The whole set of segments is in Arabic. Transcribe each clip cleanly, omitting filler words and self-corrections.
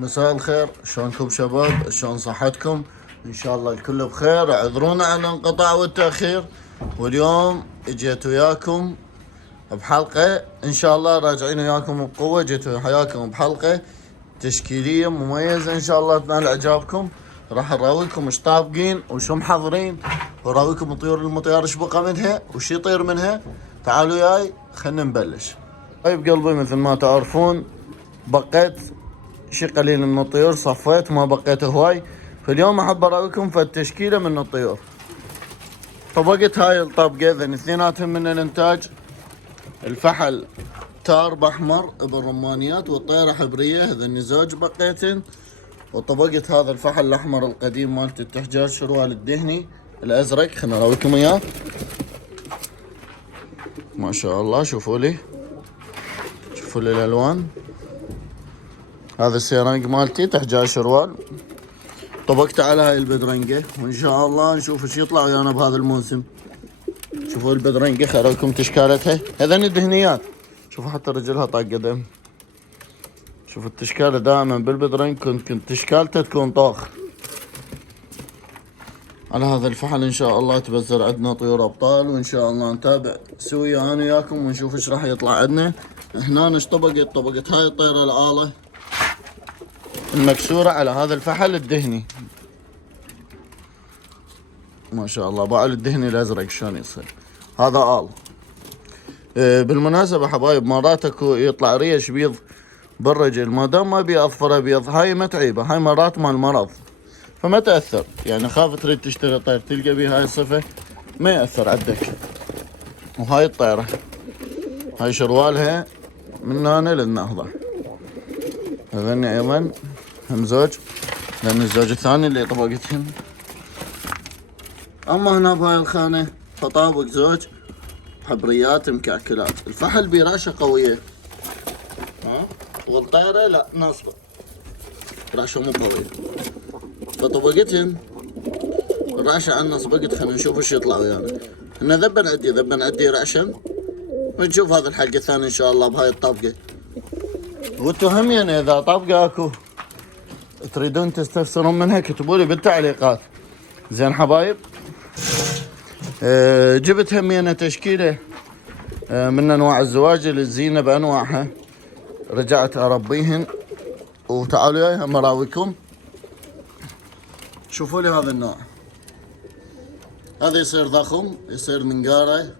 مساء الخير، شلونكم شباب؟ شلون صحتكم؟ ان شاء الله الكل بخير. اعذرونا عن الانقطاع والتاخير، واليوم اجيت وياكم بحلقه ان شاء الله راجعين وياكم بقوه. جيت وياكم بحلقه تشكيليه مميزه ان شاء الله تنال اعجابكم. راح نراويكم ايش طابقين وشو محضرين، وراويكم الطيور المطيار ايش بقى منها وش يطير منها. تعالوا وياي خلينا نبلش. طيب قلبي، مثل ما تعرفون بقيت شي قليل من الطيور، صفيت ما بقيت هواي. فاليوم احب اراويكم في التشكيله من الطيور. طبقت هاي الطبقه ذن اثنيناتهم من الانتاج. الفحل تارب احمر بالرمانيات والطيره حبريه، هذني زوج بقيتن. وطبقت هذا الفحل الاحمر القديم مالت التحجاج شروال الدهني الازرق. خلنا اراويكم اياه. ما شاء الله، شوفوا لي الالوان. هذا السيرانج مالتي تحجاج شروال. طبقت على هاي البدرنجة، وان شاء الله نشوف ايش يطلع ويانا بهذا الموسم. شوفوا البدرنجة، خليكم تشكالتها. هذني الدهنيات، شوفوا حتى رجلها طاق قدم. شوفوا التشكالة دائما بالبدرنج كنت تشكالته تكون طاخ. على هذا الفحل ان شاء الله تبزر عندنا طيور ابطال، وان شاء الله نتابع سويا انا وياكم ونشوف ايش راح يطلع عندنا. هنا ايش طبقت هاي الطيرة الآلة المكسورة على هذا الفحل الدهني. ما شاء الله، بعل الدهني الازرق شلون يصير. هذا آل. بالمناسبة حبايب، مرات اكو يطلع ريش بيض بالرجل، ما دام ما بي اظفر ابيض هاي ما تعيبه، هاي مرات مال مرض فما تأثر. يعني خاف تريد تشتري طير تلقى بيه هاي الصفة ما يأثر عندك. وهاي الطيرة هاي شروالها من هنا للنهضة. هذني ايضا هم زوج، لان الزوج الثاني اللي طبقتهم. اما هنا بهاي الخانة فطابق زوج حبريات مكعكلات. الفحل براشة قوية، والطيرة لا ناصبة، راشة مو قوية. فطبقتهم الراشة على النص بقت. خلينا نشوف ايش يطلع ويانا. هنا ذبن عدي رعشة، ونشوف هذا الحلقة الثانية ان شاء الله بهاي الطبقة. وانتو هم يعني اذا طبقة اكو تريدون تستفسرون منها اكتبوا لي بالتعليقات. زين حبايب، جبت همينة تشكيلة من انواع الزواجل الزينة بانواعها، رجعت اربيهن. وتعالوا وياي هم اراويكم. شوفوا لي هذا النوع، هذا يصير ضخم، يصير منقاره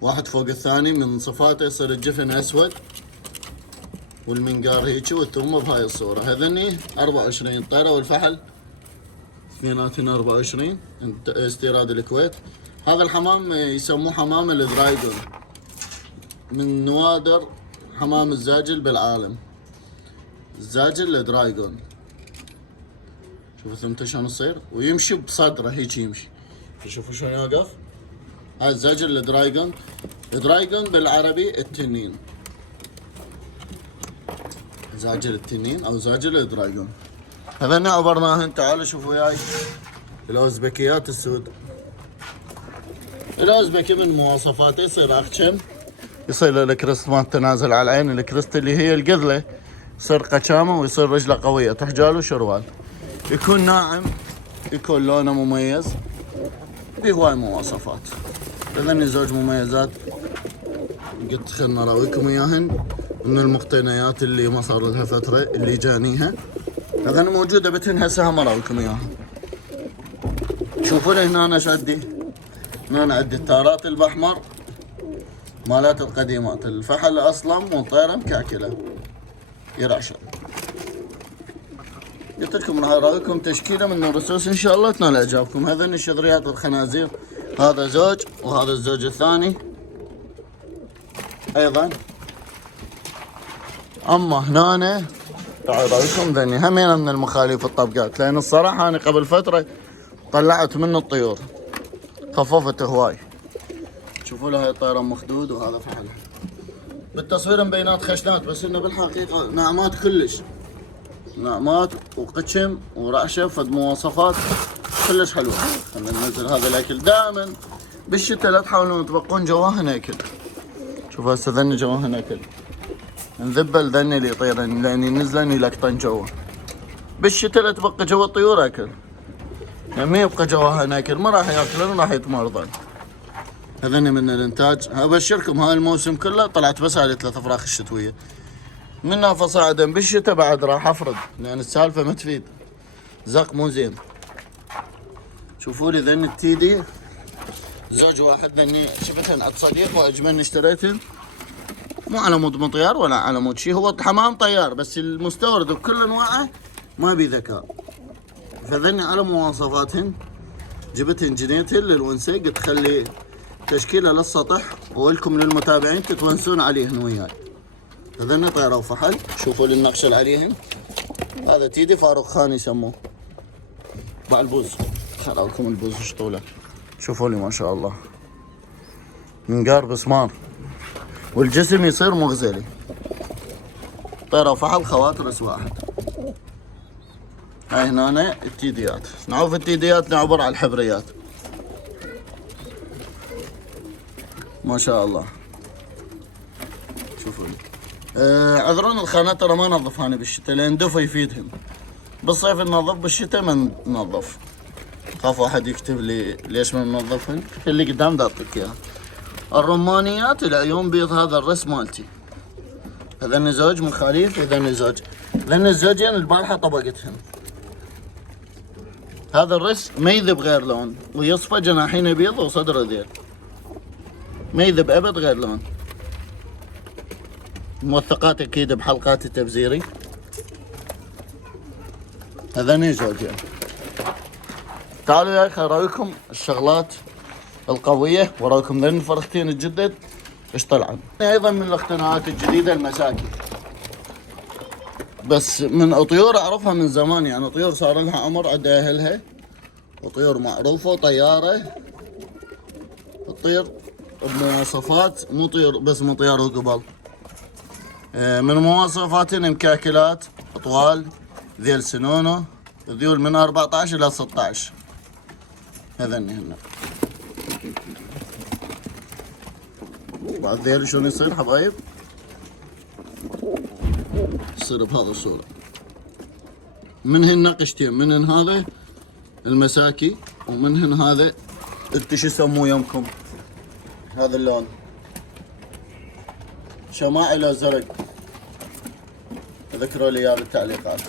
واحد فوق الثاني. من صفاته يصير الجفن اسود والمنقار هيجي، والثومه بهاي الصوره. هذني 24 طيره، والفحل اثنيناتهن 24 استيراد الكويت. هذا الحمام يسموه حمام الدرايجون، من نوادر حمام الزاجل بالعالم. الزاجل الدرايجون، شوفوا ثمته شلون تصير، ويمشي بصدره هيك يمشي. شوفوا شلون يوقف. هاي الزاجل الدرايجون. الدرايجون بالعربي التنين، زاجل التنين او زاجل الدرايجون. هذا عبرناهن. تعالوا شوفوا وياي الاوزبكيات السود. الاوزبكي من مواصفاته يصير اخشن، يصير له الكريست مال تنازل على العين. الكريست اللي هي القذله يصير قشامه، ويصير رجله قويه تحجال وشروال. يكون ناعم، يكون لونه مميز، بهواي مواصفات. هذني زوج مميزات قلت خلنا اراويكم اياهن من المقتنيات اللي ما صار لها فتره اللي جانيها. هذني موجوده بتن هسه هم اراويكم اياها. شوفوا لي هنا انا ايش عندي. هنا أنا عندي التارات الاحمر مالات القديمات، الفحل اصلا والطيره مكعكله يرعشن. قلت لكم راح اراويكم تشكيله من الرصوص ان شاء الله تنال اعجابكم. هذني شذريات الخنازير، هذا زوج وهذا الزوج الثاني ايضا. اما هنا تعالوا اراويكم ذني همين من المخاليف الطبقات، لان الصراحه انا قبل فتره طلعت من الطيور خففت هواي. شوفوا له هاي الطيره مخدود، وهذا فحل. بالتصوير مبينات خشنات، بس انه بالحقيقه ناعمات كلش، ناعمات وقشم ورعشه، فد مواصفات كلش حلوه. خلينا ننزل هذا الاكل. دائما بالشتاء لا تحاولون تبقون جواهن اكل. شوفوا هسه ذني جواهن اكل. نذبل ذني اللي يطيرن لاني نزلن يلقطن جوا. بالشتاء لا تبقى جوا الطيور اكل، يعني ما يبقى جواها ناكل، ما راح ياكلن وراح يتمرضن. هذني من الانتاج. ابشركم هاي الموسم كله طلعت بس هاي 3 فراخ الشتويه، منها فصاعدا. بالشتاء بعد راح افرض لان السالفه ما تفيد، زق مو زين. شوفوا لي ذن التيدي زوج واحد، ذني شفتهن عند صديق واجملني اشتريتهن، مو على مود مطيار ولا على مود شيء، هو حمام طيار بس المستورد بكل انواعه ما بي ذكاء. فذني على مواصفاتهن جبتهن جنيتهن للونسه، قلت خلي تشكيله للسطح ولكم للمتابعين تتونسون عليهن وياي. هذني طيره وفحل. شوفوا لي النقشه اللي عليهن. هذا تيدي فاروق خان يسموه باع البوز. خلوا لكم البوز ايش طوله، شوفوا لي ما شاء الله منقار بسمار والجسم يصير مغزلي. طيره وفحل خواتر واحد. هاي هنا التيديات. نعوف التيديات نعبر على الحبريات ما شاء الله. شوفوا لي عذرون الخانات ترى ما نظفها انا بالشتاء لان دفى يفيدهم. بالصيف ننظف، بالشتاء ما ننظف. خاف واحد يكتب لي ليش ما ننظفهن، اللي قدام دا اعطيك اياها. الرمانيات العيون بيض، هذا الرس مالتي. هذني زوج من خليف وهذني زوج. هذني الزوجين البارحه طبقتهن. هذا الرس ما يذب غير لون ويصفى جناحين بيض وصدره ذيل، ما يذب ابد غير لون. موثقات اكيد بحلقات التبزيري. هذني زوجين. تعالوا يا اخي اراويكم الشغلات القويه، وراويكم ذن الفرختين الجدد ايش طلعن. ايضا من الاقتناءات الجديده المساكي، بس من طيور اعرفها من زمان، يعني طيور صار لها عمر عند اهلها، وطيور معروفه طياره تطير بمواصفات مو طيور بس مو طياره قبل. من مواصفاتهم مكاكلات اطوال، ذيل سنونه، ذيول من 14 الى 16. هذني هنا بعد ذيل شلون يصير حبايب؟ يصير بهذا الصورة. منهن نقشتين، منهن هذا المساكي ومنهن هذا انتو شو يسموه يمكم؟ هذا اللون شماعي لو زرق. ذكروا لي اياه بالتعليقات.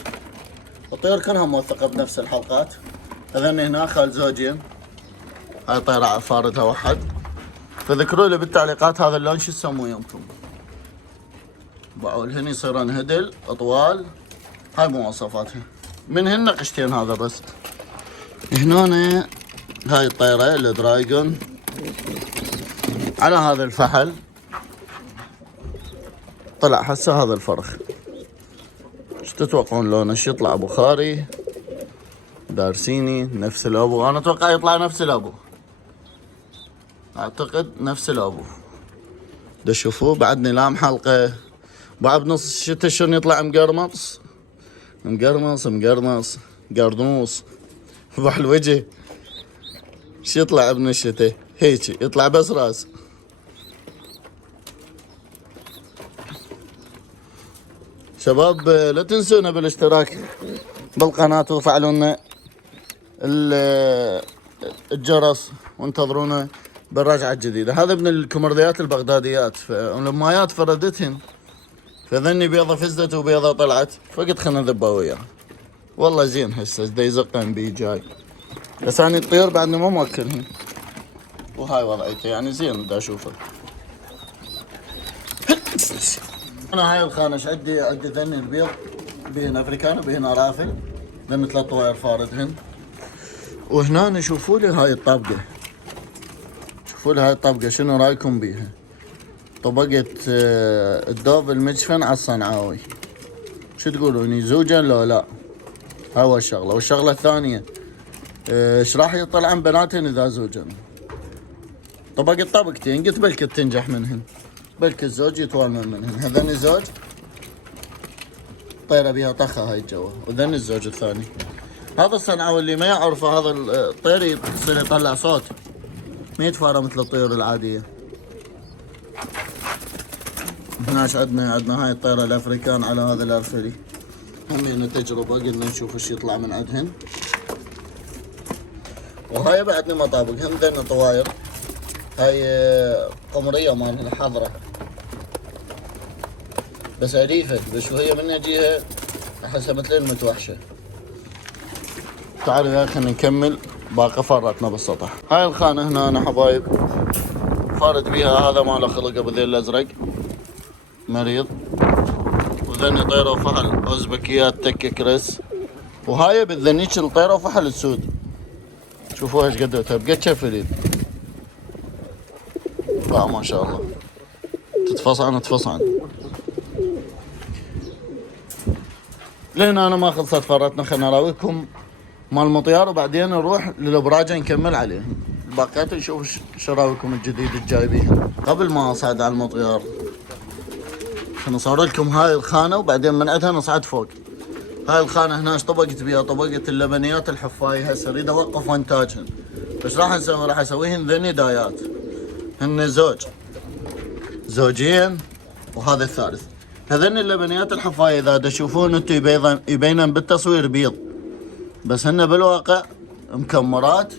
الطيور كلها موثقة بنفس الحلقات. هذني هنا خال زوجين، هاي طيرة فاردها واحد. فذكروا لي بالتعليقات هذا اللون شو يسموه يمكم؟ بعول هني يصيرن هدل اطوال. هاي مواصفاتها. منهن نقشتين هذا الرس. هنا هاي الطيرة الدرايجون على هذا الفحل. طلع هسه هذا الفرخ. ايش تتوقعون لونه؟ ايش يطلع؟ بخاري دارسيني نفس الابو؟ انا اتوقع يطلع نفس الابو، اعتقد نفس الابو. دا شوفوه بعدني لام حلقه بعد بنص الشتاء شلون يطلع مقرمص مقرمص مقرمص قرنوص بحل وجه. ايش يطلع ابن الشتاء؟ هيك يطلع بس راس. شباب لا تنسونا بالاشتراك بالقناة وفعلوا لنا الجرس وانتظرونا بالرجعة الجديدة. هذا ابن الكمرديات البغداديات، فلمايات فردتهن فذني بيضة فزت وبيضة طلعت، فقلت خلنا نذبها وياه. والله زين هسه دا يزقن بي جاي، بس اني الطيور بعدني ما ماكلهن، وهاي وضعيته يعني زين دا اشوفه. انا هاي الخانة عندي ذني البيض بهن افريكان وبهن رافل، ذن 3 طواير فاردهن. وهنا شوفوا لي هاي الطبقة، شوفوا لي هاي الطبقة شنو رايكم بيها؟ طبقة الدوب المجفن على الصنعاوي. شو تقولون يزوجن لو لا؟ هاي هو الشغلة. والشغلة الثانية ايش راح يطلع عن بناتهن اذا زوجن؟ طبقة طبقتين قلت بلكي تنجح منهن، بلكي الزوج يتوامن منهن. هذني زوج طيرة بيها طخة هاي الجوة، وذني الزوج الثاني. هذا الصنعاوي اللي ما يعرفه هذا الطير يصير يطلع صوت، ما يتفارى مثل الطيور العادية. هناش عندنا هاي الطيرة الافريكان على هذا الارفلي. همينة تجربة قلنا نشوف ايش يطلع من عندهن. وهاي بعدني مطابق هم ذن طواير. هاي قمرية مال الحضرة بس أليفت بشوية من جهة أحسها مثل المتوحشة. تعالوا يا أخي نكمل باقي فرتنا بالسطح. هاي الخانة هنا أنا حبايب فارد بيها هذا ماله خلق أبو ذيل الأزرق مريض. وذني طيرة وفحل أوزبكيات تكة كريس. وهاي بالذنيك الطيرة وفحل السود. شوفوها ايش قدرتها بقد شف اليد. ما شاء الله تتفصعن. لين انا ما خلصت فرتنا خلنا نراويكم مال المطيار وبعدين نروح للابراج نكمل عليه. باقيات نشوف شراويكم الجديد الجايبين. قبل ما اصعد على المطيار خلنا نصور لكم هاي الخانة وبعدين من عندها نصعد فوق. هاي الخانة هناش طبقت بيها طبقة اللبنيات الحفاية. هسه اريد اوقف وانتاجهن. ايش راح نسوي؟ راح اسويهن ذني دايات. هن زوجين وهذا الثالث. هذن اللبنيات الحفاية اذا تشوفون انتم يبينن بالتصوير بيض بس هن بالواقع مكمرات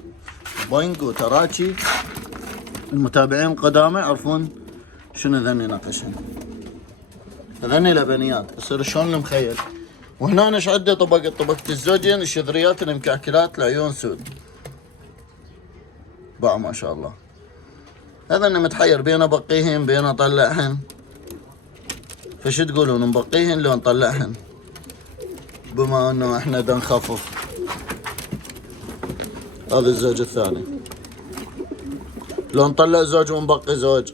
بوينج وتراتشي. المتابعين القدامى يعرفون شنو ذني ناقشهن. هذني لبنيات يصير شلون المخيل. وهنا ايش عنده طبقة الزوجين الشذريات المكعكلات العيون سود. ما شاء الله. هذا انا متحير بين ابقيهن بين اطلعهن. فش تقولون نبقيهن لو نطلعهن؟ بما انه احنا دا نخفف. هذا الزوج الثاني. لو نطلع زوج ونبقي زوج.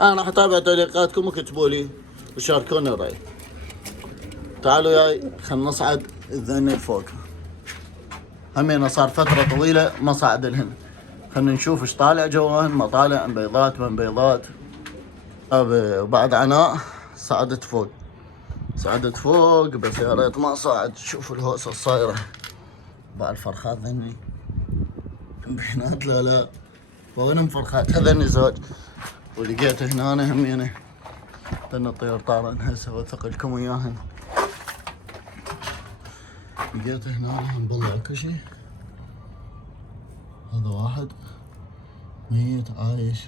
انا راح اتابع تعليقاتكم وكتبوا لي وشاركوني الرأي. تعالوا ياي خلنا نصعد الذني الفوق. همينه صار فترة طويلة ما صعد لهن. خلنا نشوف ايش طالع جواهن. ما طالع بيضات من بيضات. وبعد عناء صعدت فوق بس يا ريت ما صعد. شوفوا الهوسة الصايرة بعد الفرخات ذني بحنات. لا وين فرخات. هذني زوج ولقيته هنا همينه ذن الطيور طارن. هسه وثقلكم وياهن. لقيته هنا مبلع كل شيء. هذا واحد ميت عايش.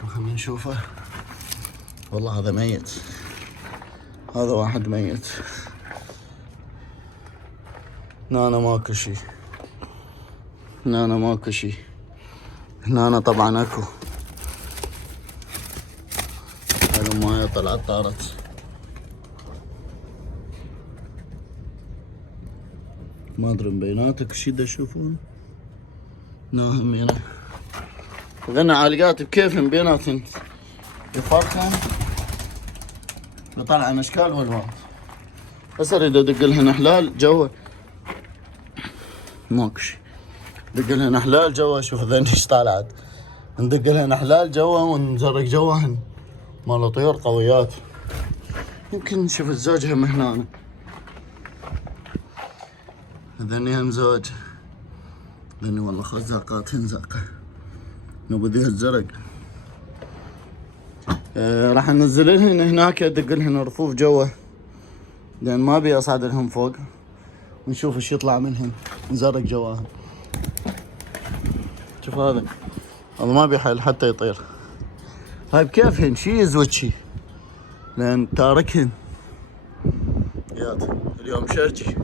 شو خلينا نشوفه. والله هذا ميت. هذا واحد ميت. هنا ماكو شي. هنا طبعا اكو. هاي المايه طلعت طارت. ما ادري بيناتك شي دا تشوفون. ناهم هنا. ذن عالقات بكيفهم بيناتهم يفرقن يطلعن اشكال والوان. بس اريد ادق لهن حلال جوا. ماكو شي. دق لهن حلال جوا. شوف ذن ايش طالعت. ندق لهن حلال جوا ونزرق جواهن مال طيور قويات. يمكن نشوف الزوج هم هنا. ذني هم زوج. ذني والله خزاقات هنزاقه. نبو ذي الزرق. راح ننزل لهن هناك ادق لهن رفوف جوا لان ما ابي اصعد لهم فوق ونشوف ايش يطلع منهم. نزرق جواهم. شوف هذا ما بيحل حتى يطير. هاي بكيفهن شي يزود شي لان تاركهن. يات اليوم شرجي.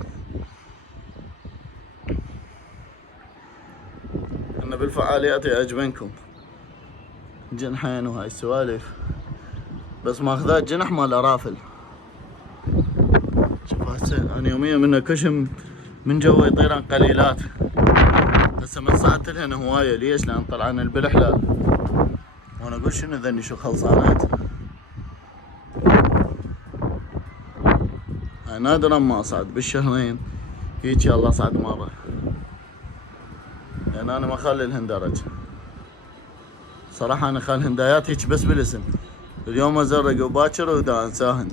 انه بالفعاليات يعجبنكم. جنحين وهاي السوالف بس ماخذات جنح مال ارافل. شوف هسه انا يوميا منه كشم من جوا يطيران قليلات. هسه من صعدت لهن هوايه. ليش؟ لان طلعن بالحلال. وانا اقول شنو ذني شو خلصانات. هاي نادرا ما اصعد بالشهرين هيك يلا اصعد مره. لان انا ما اخلي لهن درج. صراحة انا خال هندايات هيك بس بالاسم. اليوم ازرق وباكر ودا انساهن.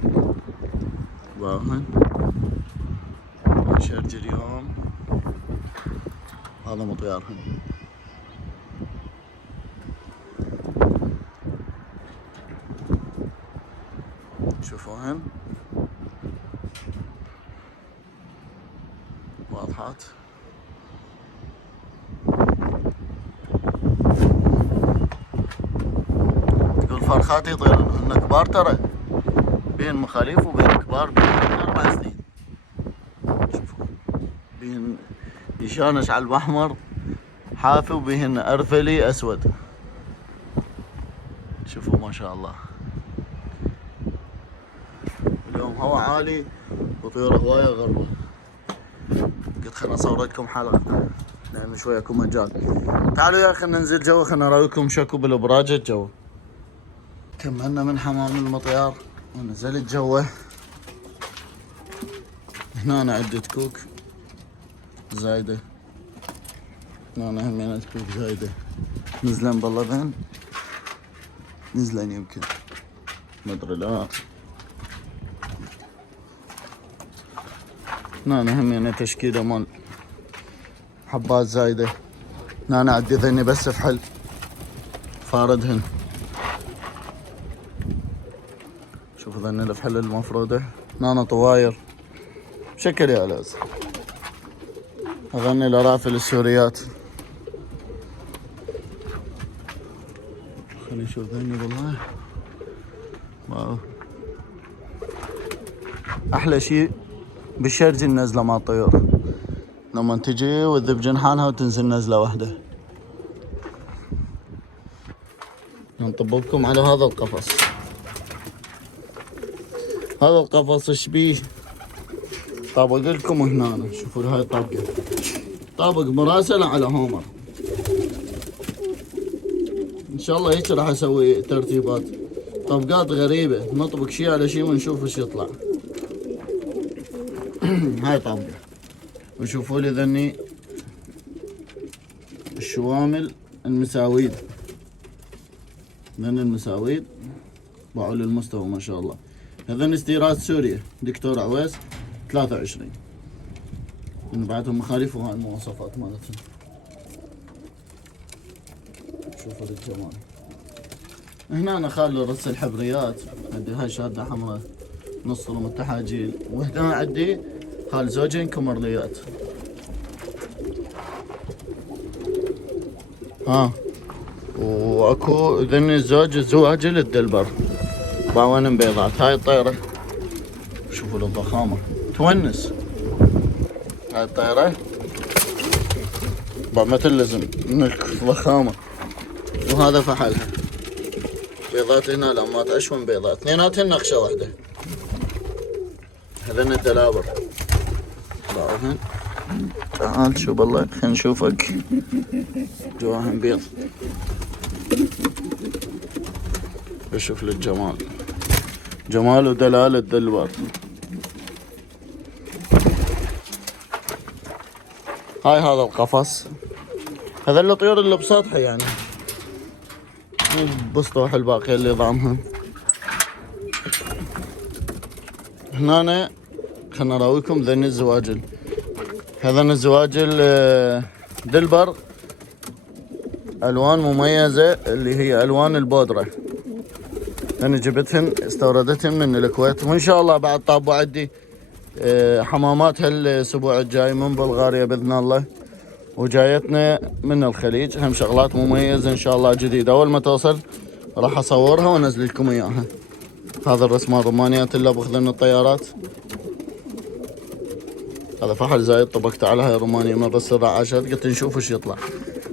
باهن شرج اليوم. هذا مطيارهن. شوفوهن واضحات. تقول فرخاتي يطيرن هن كبار ترى، بين مخاليف وبين كبار بين 4 سنين. شوفوا بين يشانش على الأحمر حافي وبهن أرفلي أسود. شوفوا ما شاء الله. اليوم هوا عالي وطيور هواية غربة. قلت خلنا اصور لكم حلقة لان شوية اكو مجال. تعالوا يا اخي ننزل جوا، خلنا اراويكم شكو بالابراج الجو. كملنا من حمام المطيار ونزلت جوا. هنا أنا عدة كوك زايدة، هنا همينة كوك زايدة نزلن باللبن، نزلن يمكن مدري لا. هنا همينة تشكيلة مال حبات زايدة. هنا عدي ذني بس فحل فاردهن. شوفوا ذني الفحل المفرودة. هنا طواير شكل يا لاز. اغني الارافل السوريات. خلينا نشوف ذني والله واو. احلى شيء بالشرج النزلة مع الطيور، لما تجي وتذب جنحانها وتنزل نزلة واحدة. نطبقكم على هذا القفص. هذا القفص شبيه طابق لكم هنا. شوفوا هاي الطابقة، طابق مراسلة على هومر. ان شاء الله هيك راح اسوي ترتيبات طبقات غريبة، نطبق شي على شي ونشوف ايش يطلع. هاي طابقة. وشوفوا لي ذني الشوامل المساويد، ذني المساويد باعوا للمستوى ما شاء الله. هذن استيراد سوريا دكتور عويس 23 من بعدهم مخاليف وهاي المواصفات مالتهم. شوفوا الجمال. هنا انا خالي رص الحبريات، عندي هاي شهادة حمراء نص رم التحاجيل، وهنا عندي خال زوجين كمرليات. واكو ذني الزواج للدلبر باوان بيضات. هاي الطيرة شوفوا الضخامة تونس. هاي الطيرة مثل لازم من الضخامة. وهذا فحلها بيضات هنا لمات اشون بيضات، اثنيناتهن نقشة واحدة. هذن الدلابر باعوهن. تعال شوف بالله خلينا نشوفك جواهن بيض. بشوف للجمال، جمال ودلال الدلبر. هاي هذا القفص. هذا الطيور اللي بسطحه يعني بسطوح الباقي اللي ضامهم. هنا خلنا نراويكم ذني الزواجل. هذن الزواجل دلبر الوان مميزة اللي هي الوان البودرة. انا جبتهن استوردتهن من الكويت، وان شاء الله بعد طابوا عندي حمامات هالاسبوع الجاي من بلغاريا باذن الله، وجايتنا من الخليج هم شغلات مميزة ان شاء الله جديدة. اول ما توصل راح اصورها وانزل لكم اياها. هذا الرسمة الرومانيات اللي باخذن الطيارات. هذا فحل زايد طبقت على هاي الرومانية من رس الرعاشات، قلت نشوف ايش يطلع.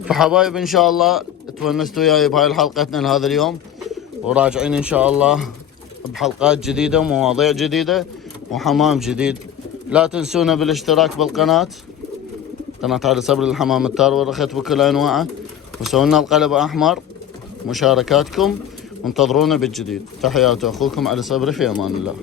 فحبايب ان شاء الله تونستوا وياي بهاي حلقتنا لهذا اليوم، وراجعين ان شاء الله بحلقات جديدة ومواضيع جديدة وحمام جديد. لا تنسونا بالاشتراك بالقناة، قناة علي صبري الحمام التار والرخيت بكل انواعه، وسوينا القلب احمر. مشاركاتكم وانتظرونا بالجديد. تحياتي اخوكم علي صبري، في امان الله.